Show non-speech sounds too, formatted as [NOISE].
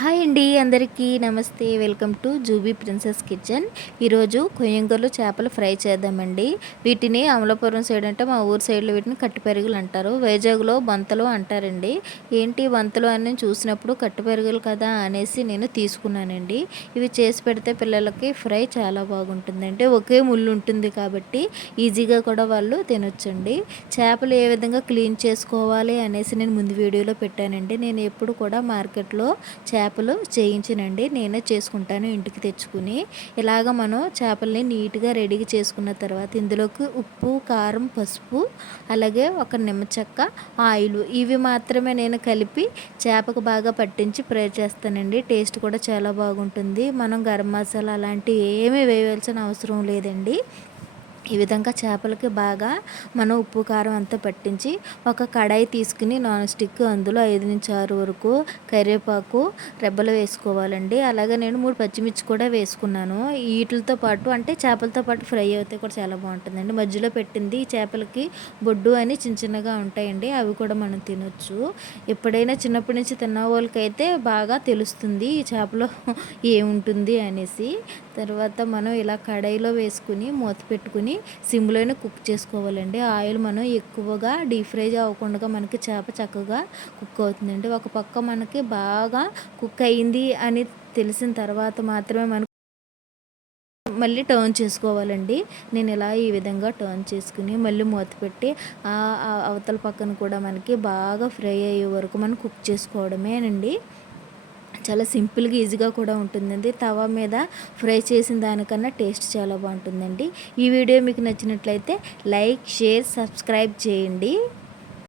Hi అండి అందరికీ నమస్తే. Welcome to Jubi princess kitchen. ఈరోజు కొయ్యంగర్లు చేపలు ఫ్రై చేద్దామండి. వీటిని అమలాపురం సైడ్ అంటే మా ఊరు సైడ్లో వీటిని కట్టిపెరుగులు అంటారు. వైజాగ్లో బంతలు అంటారండి. ఏంటి బంతలు అని చూసినప్పుడు కట్టిపెరుగులు కదా అనేసి నేను తీసుకున్నానండి. ఇవి చేసి పెడితే పిల్లలకి ఫ్రై చాలా బాగుంటుందండి. ఒకే ముళ్ళు ఉంటుంది కాబట్టి ఈజీగా కూడా వాళ్ళు తినొచ్చండి. చేపలు ఏ విధంగా క్లీన్ చేసుకోవాలి అనేసి నేను ముందు వీడియోలో పెట్టానండి. నేను ఎప్పుడు కూడా మార్కెట్లో చేప చేపలు చేయించినండి. నేనే చేసుకుంటాను ఇంటికి తెచ్చుకుని. ఇలాగ మనం చేపల్ని నీట్గా రెడీగా చేసుకున్న తర్వాత ఇందులోకి ఉప్పు కారం పసుపు అలాగే ఒక నిమ్మచెక్క ఆయిల్ ఇవి మాత్రమే నేను కలిపి చేపకు బాగా పట్టించి ఫ్రై చేస్తానండి. టేస్ట్ కూడా చాలా బాగుంటుంది. మనం గరం మసాలా అలాంటివి ఏమీ వేయవలసిన అవసరం లేదండి. ఈ విధంగా చేపలకి బాగా మనం ఉప్పు కారం అంతా పట్టించి ఒక కడాయి తీసుకుని నాన్ స్టిక్ అందులో ఐదు నుంచి ఆరు వరకు కరివేపాకు రెబ్బలు వేసుకోవాలండి. అలాగే నేను మూడు పచ్చిమిర్చి కూడా వేసుకున్నాను. వీటితో పాటు అంటే చేపలతో పాటు ఫ్రై అయితే కూడా చాలా బాగుంటుందండి. మధ్యలో పెట్టింది చేపలకి బొడ్డు అని చిన్న చిన్నగా ఉంటాయండి. అవి కూడా మనం తినొచ్చు. ఎప్పుడైనా చిన్నప్పటి నుంచి తిన్న వాళ్ళకైతే బాగా తెలుస్తుంది ఈ చేపలో [LAUGHS] ఏముంటుంది అనేసి. తర్వాత మనం ఇలా కడాయిలో వేసుకుని మూత పెట్టుకుని సిమ్లోనే కుక్ చేసుకోవాలండి. ఆయిల్ మనం ఎక్కువగా డీప్ ఫ్రై అవ్వకుండా మనకి చేప చక్కగా కుక్ అవుతుందండి. ఒక పక్క మనకి బాగా కుక్ అయింది అని తెలిసిన తర్వాత మాత్రమే మనకు మళ్ళీ టర్న్ చేసుకోవాలండి. నేను ఇలా ఈ విధంగా టర్న్ చేసుకుని మళ్ళీ మూత పెట్టి అవతల పక్కన కూడా మనకి బాగా ఫ్రై అయ్యే వరకు మనం కుక్ చేసుకోవడమేనండి. చాలా సింపుల్గా ఈజీగా కూడా ఉంటుందండి. తవా మీద ఫ్రై చేసిన దానికన్నా టేస్ట్ చాలా బాగుంటుందండి. ఈ వీడియో మీకు నచ్చినట్లయితే లైక్ షేర్ సబ్స్క్రైబ్ చేయండి.